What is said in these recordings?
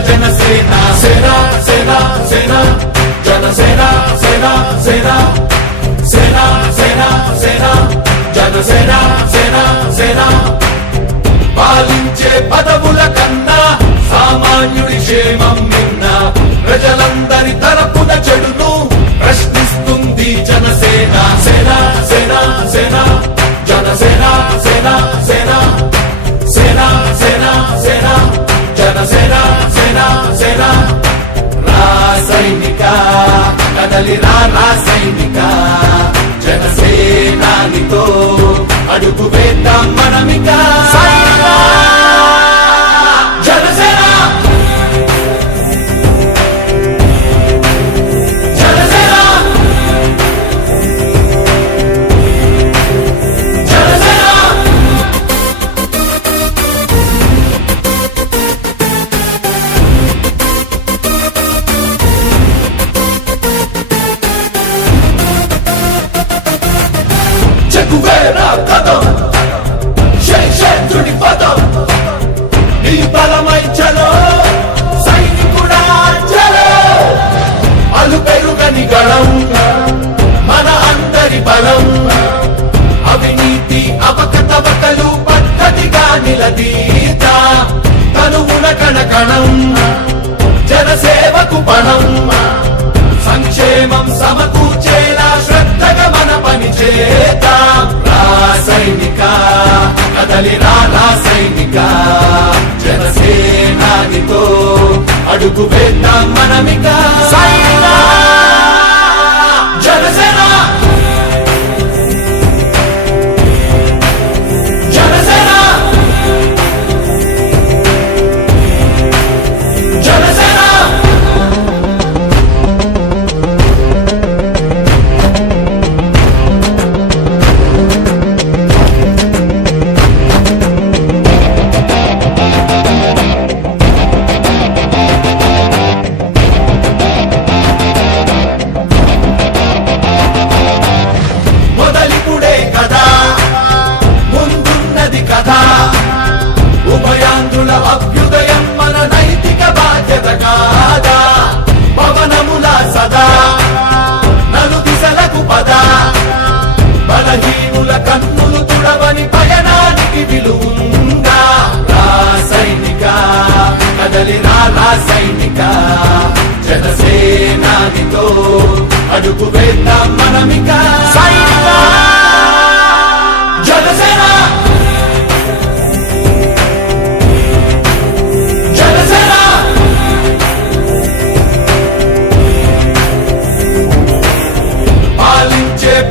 జనసేన సేన సేన సేన జనసేన సేన సేన సేన సేన సేన జనసేన సేన సేన పాలించే పదవుల కన్నా సామాన్యుడి క్షేమం నిన్న ప్రజలందరి తరపున చెడును ప్రశ్నిస్తుంది జనసేన సేన సేన సేన జనసేన సేన సేన సేన సేన సేన జనసేన సేన సేన రాసైనిక కదలి రాసైనిక జనసేనానితో అడుగు వేద్దాం మనమిక జనసేన చెగువేరా కదం శేషేంద్రుడి పదం నీ బలమై చలో సైనికుడా చలో అలు పెరుగని గళం మన అందరి బలం అవినీతి అవకతవకలు పద్ధతిగా నిలదీత తనువున కణకణం జనసేవకు పణం సంక్షేమం సమకూర్చేలా శ్రద్ధగా మన పని చేద్దాం రాసైనిక కదలి రాసైనిక జనసేనానితో అడుగు వేద్దాం మనమిక జనసేన జనసేన జనసేన ఉభయాంధ్రుల అభ్యుదయం మన నైతిక బాధ్యత కాదా పవనముల సదా నలు దిశలకు పద బలహీనుల కన్నులు తుడవని పయనానికి విలువుందా రాసైనిక కదలి రాసైనిక జనసేనానితో అడుగు వేద్దాం మనమిక జనసేన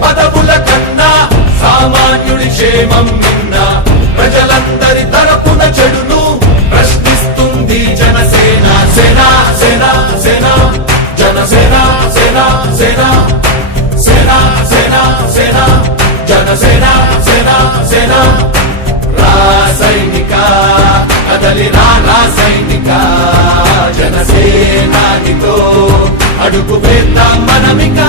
పదవుల కన్నా సామాన్యుడి క్షేమం నిన్న ప్రజలందరి తరపున చెడును ప్రశ్నిస్తుంది జనసేన సేన సేన సేన జనసేన సేన సేన సేన సేన సేన జనసేన సేన సేన రాసైనిక కదలి రాసైనిక జనసేనానితో అడుగు వేద్దాం మనమిక